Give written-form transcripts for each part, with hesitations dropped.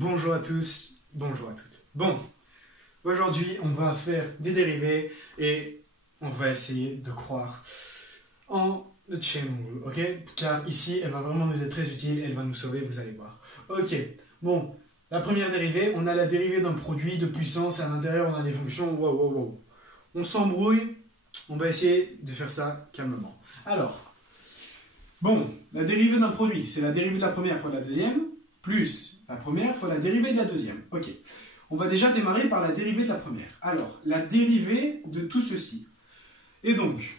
Bonjour à tous, bonjour à toutes. Bon, aujourd'hui on va faire des dérivés et on va essayer de croire en le chain rule, ok? Car ici elle va vraiment nous être très utile, elle va nous sauver, vous allez voir. Ok, bon, la première dérivée, on a la dérivée d'un produit de puissance et à l'intérieur on a des fonctions, wow. On s'embrouille, on va essayer de faire ça calmement. Alors, bon, la dérivée d'un produit, c'est la dérivée de la première fois de la deuxième, plus la première fois la dérivée de la deuxième. Ok, on va déjà démarrer par la dérivée de la première. Alors, la dérivée de tout ceci. Et donc,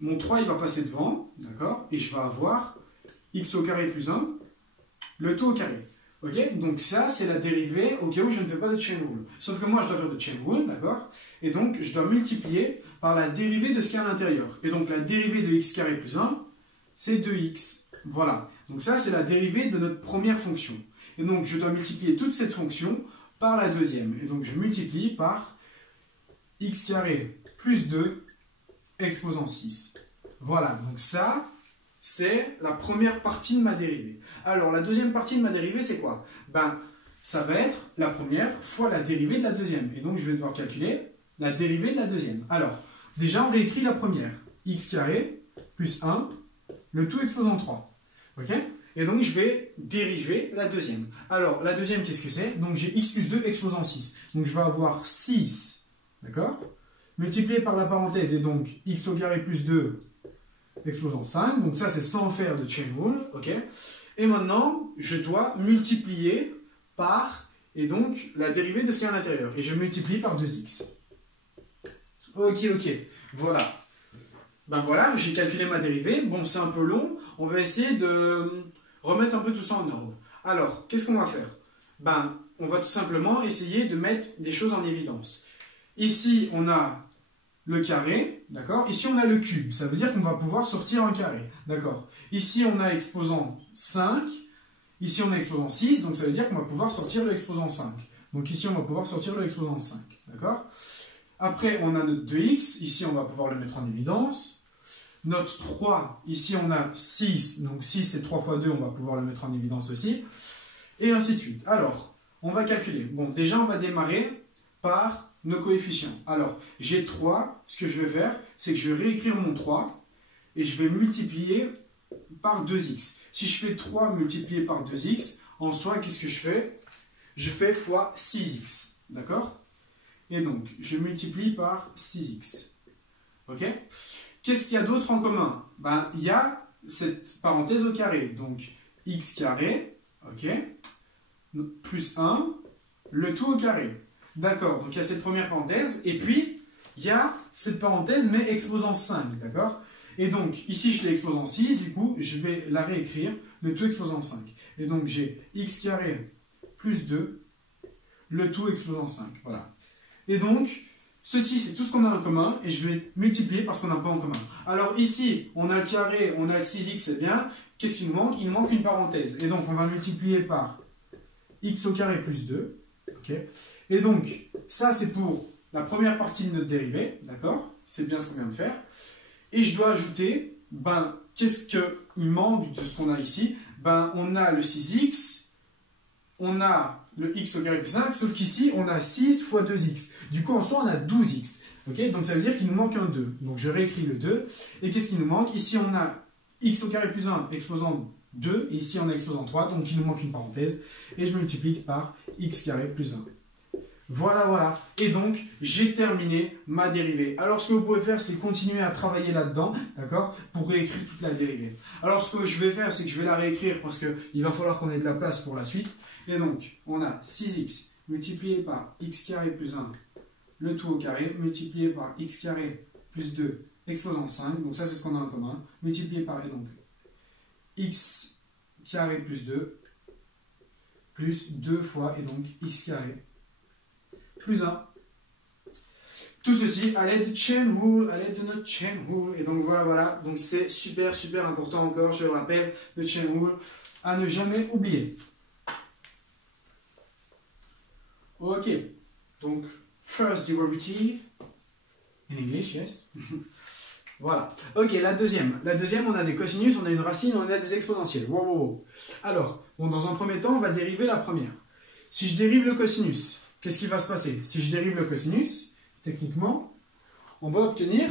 mon 3 il va passer devant, d'accord? Et je vais avoir x au carré plus 1, le tout au carré. Ok, donc ça c'est la dérivée au cas où je ne fais pas de chain rule. Sauf que moi je dois faire de chain rule, d'accord? Et donc je dois multiplier par la dérivée de ce qu'il y a à l'intérieur. Et donc la dérivée de x carré plus 1, c'est 2x. Voilà. Donc ça c'est la dérivée de notre première fonction. Et donc je dois multiplier toute cette fonction par la deuxième. Et donc je multiplie par x carré plus 2 exposant 6. Voilà, donc ça, c'est la première partie de ma dérivée. Alors, la deuxième partie de ma dérivée, c'est quoi? Ça va être la première fois la dérivée de la deuxième. Et donc, je vais devoir calculer la dérivée de la deuxième. Alors, déjà, on réécrit la première. X carré plus 1, le tout exposant 3. Ok? Et donc, je vais dériver la deuxième. Alors, la deuxième, qu'est-ce que c'est? Donc, j'ai x plus 2 exposant 6. Donc, je vais avoir 6, d'accord? Multiplié par la parenthèse, et donc x au carré plus 2 exposant 5. Donc ça, c'est sans faire de chain rule. Ok. Et maintenant, je dois multiplier par, et donc, la dérivée de ce qu'il y a à l'intérieur. Et je multiplie par 2x. Ok. Voilà. Voilà, j'ai calculé ma dérivée. Bon, c'est un peu long. On va essayer de remettre un peu tout ça en ordre. Alors, qu'est-ce qu'on va faire? On va tout simplement essayer de mettre des choses en évidence. Ici, on a le carré, d'accord? Ici, on a le cube. Ça veut dire qu'on va pouvoir sortir un carré, d'accord? Ici, on a exposant 5. Ici, on a exposant 6. Donc, ça veut dire qu'on va pouvoir sortir le exposant 5. Donc, ici, on va pouvoir sortir le exposant 5, d'accord? Après, on a notre 2x. Ici, on va pouvoir le mettre en évidence. Notre 3, ici, on a 6. Donc, 6, c'est 3 fois 2. On va pouvoir le mettre en évidence aussi. Et ainsi de suite. Alors, on va calculer. Bon, déjà, on va démarrer par nos coefficients. Alors, j'ai 3, ce que je vais faire, c'est que je vais réécrire mon 3 et je vais multiplier par 2x. Si je fais 3 multiplié par 2x, en soi, qu'est-ce que je fais? Je fais fois 6x, d'accord? Et donc, je multiplie par 6x. Ok? Qu'est-ce qu'il y a d'autre en commun? Il y a cette parenthèse au carré, donc x carré, ok? Plus 1, le tout au carré. D'accord, donc il y a cette première parenthèse, et puis il y a cette parenthèse, mais exposant 5, d'accord? Et donc, ici je l'ai exposant 6, du coup, je vais la réécrire, le tout exposant 5. Et donc j'ai x carré plus 2, le tout exposant 5, voilà. Et donc, ceci c'est tout ce qu'on a en commun, et je vais multiplier par ce qu'on n'a pas en commun. Alors ici, on a le carré, on a le 6x, c'est bien. Qu'est-ce qu'il nous manque? Il nous manque une parenthèse. Et donc, on va multiplier par x au carré plus 2, ok? Et donc, ça c'est pour la première partie de notre dérivée, d'accord? C'est bien ce qu'on vient de faire. Et je dois ajouter, qu'est-ce qu'il manque de ce qu'on a ici? On a le 6x, on a le x au carré plus 5, sauf qu'ici, on a 6 fois 2x. Du coup, en soi, on a 12x. Okay, donc, ça veut dire qu'il nous manque un 2. Donc, je réécris le 2. Et qu'est-ce qui nous manque? Ici, on a x au carré plus 1 exposant 2. Et ici, on a exposant 3. Donc, il nous manque une parenthèse. Et je multiplie par x carré plus 1. Voilà. Et donc, j'ai terminé ma dérivée. Alors, ce que vous pouvez faire, c'est continuer à travailler là-dedans, d'accord, pour réécrire toute la dérivée. Alors, ce que je vais faire, c'est que je vais la réécrire parce qu'il va falloir qu'on ait de la place pour la suite. Et donc, on a 6x multiplié par x carré plus 1, le tout au carré, multiplié par x carré plus 2, exposant 5. Donc, ça, c'est ce qu'on a en commun. Multiplié par, et donc, x carré plus 2, plus 2 fois, et donc, x carré plus 1. Tout ceci à l'aide de chain rule, à l'aide de notre chain rule. Et donc voilà. Donc c'est super important encore, je le rappelle, le chain rule, à ne jamais oublier. Ok. Donc, first derivative, in English, yes. Voilà. Ok, la deuxième. La deuxième, on a des cosinus, on a une racine, on a des exponentielles. Wow. Alors, dans un premier temps, on va dériver la première. si je dérive le cosinus, qu'est-ce qui va se passer? Si je dérive le cosinus, techniquement, on va obtenir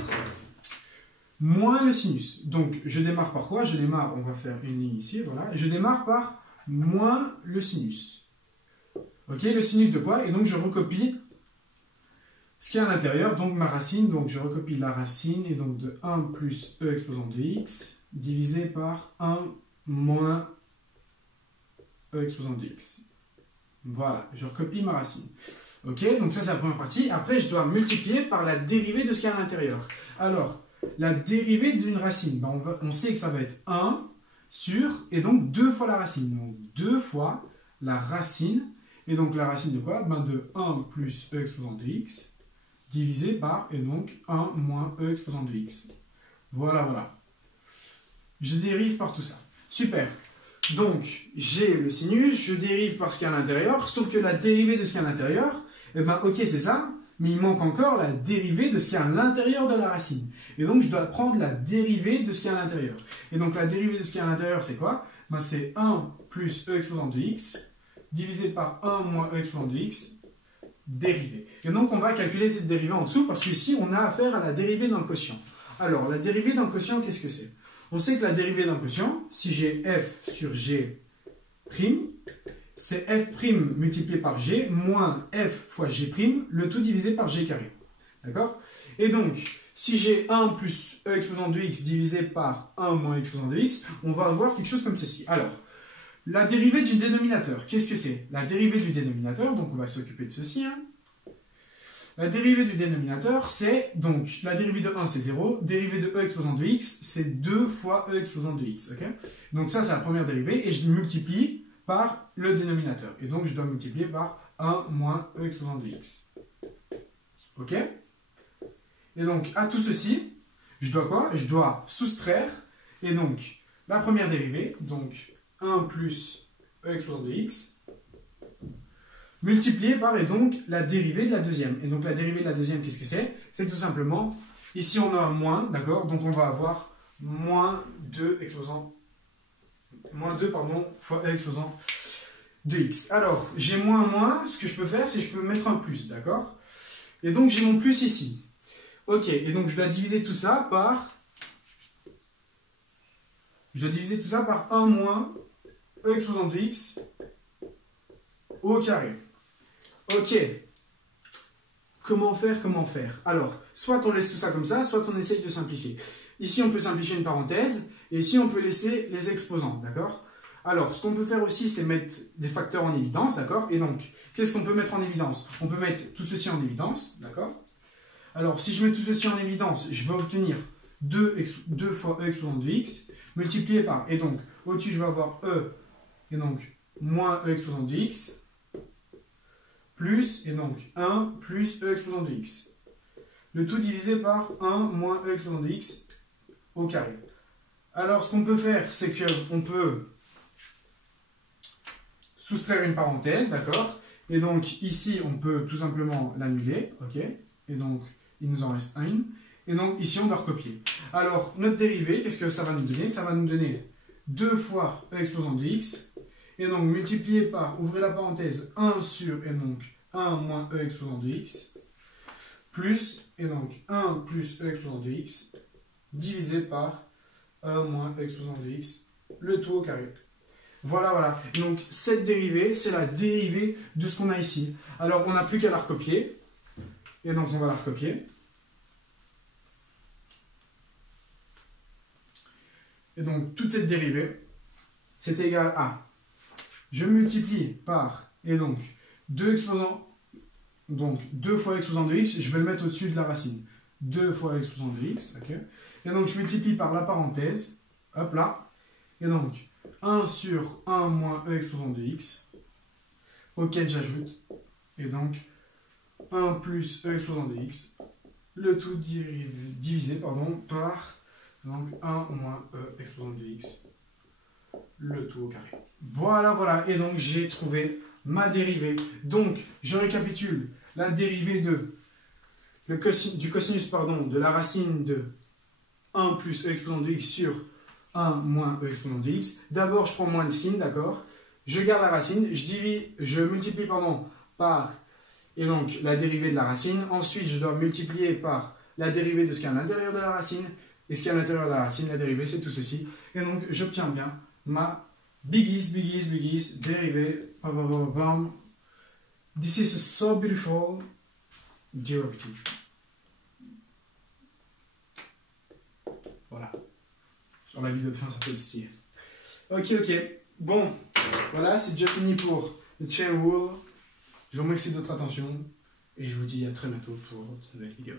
moins le sinus. Donc, je démarre par quoi? Je démarre, on va faire une ligne ici, voilà. Je démarre par moins le sinus. Ok, le sinus de quoi? Et donc, je recopie ce qu'il y a à l'intérieur, donc ma racine. Donc, je recopie la racine, et donc de 1 plus e exposant de x, divisé par 1 moins e exposant de x. Voilà, je recopie ma racine. Ok, donc ça, c'est la première partie. Après, je dois multiplier par la dérivée de ce qu'il y a à l'intérieur. Alors, la dérivée d'une racine, ben on sait que ça va être 1 sur, et donc 2 fois la racine. Donc 2 fois la racine, et donc la racine de quoi? Ben de 1 plus e exposant de x, divisé par, et donc 1 moins e exposant de x. Voilà, voilà. Je dérive par tout ça. Super. Donc, j'ai le sinus, je dérive par ce qu'il y a à l'intérieur, sauf que la dérivée de ce qu'il y a à l'intérieur, eh ben ok, c'est ça, mais il manque encore la dérivée de ce qu'il y a à l'intérieur de la racine. Et donc, je dois prendre la dérivée de ce qu'il y a à l'intérieur. Et donc, la dérivée de ce qu'il y a à l'intérieur, c'est quoi? Ben, c'est 1 plus e exposant de x, divisé par 1 moins e exposant de x, dérivée. Et donc, on va calculer cette dérivée en dessous, parce qu'ici, on a affaire à la dérivée d'un quotient. Alors, la dérivée d'un quotient, qu'est-ce que c'est? On sait que la dérivée d'un quotient, si j'ai f sur g', c'est f' multiplié par g moins f fois g', le tout divisé par g carré. D'accord? Et donc, si j'ai 1 plus e exposant de x divisé par 1 moins e exposant de x, on va avoir quelque chose comme ceci. Alors, la dérivée du dénominateur, qu'est-ce que c'est? La dérivée du dénominateur, donc on va s'occuper de ceci. Hein. La dérivée du dénominateur, c'est donc la dérivée de 1, c'est 0. Dérivée de e exposant de x, c'est 2 fois e exposant de x. Okay, donc ça, c'est la première dérivée. Et je multiplie par le dénominateur. Et donc, je dois multiplier par 1 moins e exposant de x. Ok? Et donc, à tout ceci, je dois quoi? Je dois soustraire. Et donc, la première dérivée, donc 1 plus e exposant de x, multiplié par, et donc, la dérivée de la deuxième. Et donc, la dérivée de la deuxième, qu'est-ce que c'est? C'est tout simplement, ici, on a un moins, d'accord? Donc, on va avoir moins 2 fois e exposant de x. Alors, j'ai moins, ce que je peux faire, c'est que je peux mettre un plus, d'accord? Et donc, j'ai mon plus ici. Ok, et donc, je dois diviser tout ça par... Je dois diviser tout ça par 1 moins e exposant de x au carré. Ok, comment faire? Alors, soit on laisse tout ça comme ça, soit on essaye de simplifier. Ici, on peut simplifier une parenthèse, et ici, on peut laisser les exposants, d'accord? Alors, ce qu'on peut faire aussi, c'est mettre des facteurs en évidence, d'accord? Et donc, qu'est-ce qu'on peut mettre en évidence? On peut mettre tout ceci en évidence, d'accord? Alors, si je mets tout ceci en évidence, je vais obtenir 2 fois e exposant de x, multiplié par, et donc, au-dessus, je vais avoir e, et donc, moins e exposant de x, plus, et donc 1 plus e exposant de x. Le tout divisé par 1 moins e exposant de x au carré. Alors, ce qu'on peut faire, c'est qu'on peut soustraire une parenthèse, d'accord? Et donc, ici, on peut tout simplement l'annuler, ok? Et donc, il nous en reste une. Et donc, ici, on doit recopier. Alors, notre dérivée, qu'est-ce que ça va nous donner? Ça va nous donner 2 fois e exposant de x, et donc multiplié par, ouvrez la parenthèse, 1 sur, et donc 1 moins e exposant de x, plus, et donc 1 plus e exposant de x, divisé par 1 moins e exposant de x, le tout au carré. Voilà, voilà. Et donc, cette dérivée, c'est la dérivée de ce qu'on a ici. Alors, on n'a plus qu'à la recopier. Et donc, on va la recopier. Et donc, toute cette dérivée, c'est égal à... Je multiplie par... Et donc, 2 exposants... Donc, 2 fois exposant de x, je vais le mettre au-dessus de la racine. 2 fois exposant de x, ok? Et donc, je multiplie par la parenthèse. Hop là. Et donc... 1 sur 1 moins e exposant de x, auquel j'ajoute, et donc 1 plus e exposant de x, le tout divisé par donc 1 moins e exposant de x, le tout au carré. Voilà, voilà, et donc j'ai trouvé ma dérivée. Donc, je récapitule la dérivée du cosinus de la racine de 1 plus e exposant de x sur 1 moins e exponent de x. D'abord, je prends moins le signe, d'accord? je garde la racine, je multiplie par et donc la dérivée de la racine. Ensuite, je dois multiplier par la dérivée de ce qu'il y a à l'intérieur de la racine. Et ce qu'il y a à l'intérieur de la racine, la dérivée, c'est tout ceci. Et donc, j'obtiens bien ma biggest dérivée. This is a so beautiful derivative. Voilà. Sur la vidéo de fin, ça peut être stylé. Ok. Bon, voilà, c'est déjà fini pour le chain rule. Je vous remercie de votre attention et je vous dis à très bientôt pour une nouvelle vidéo.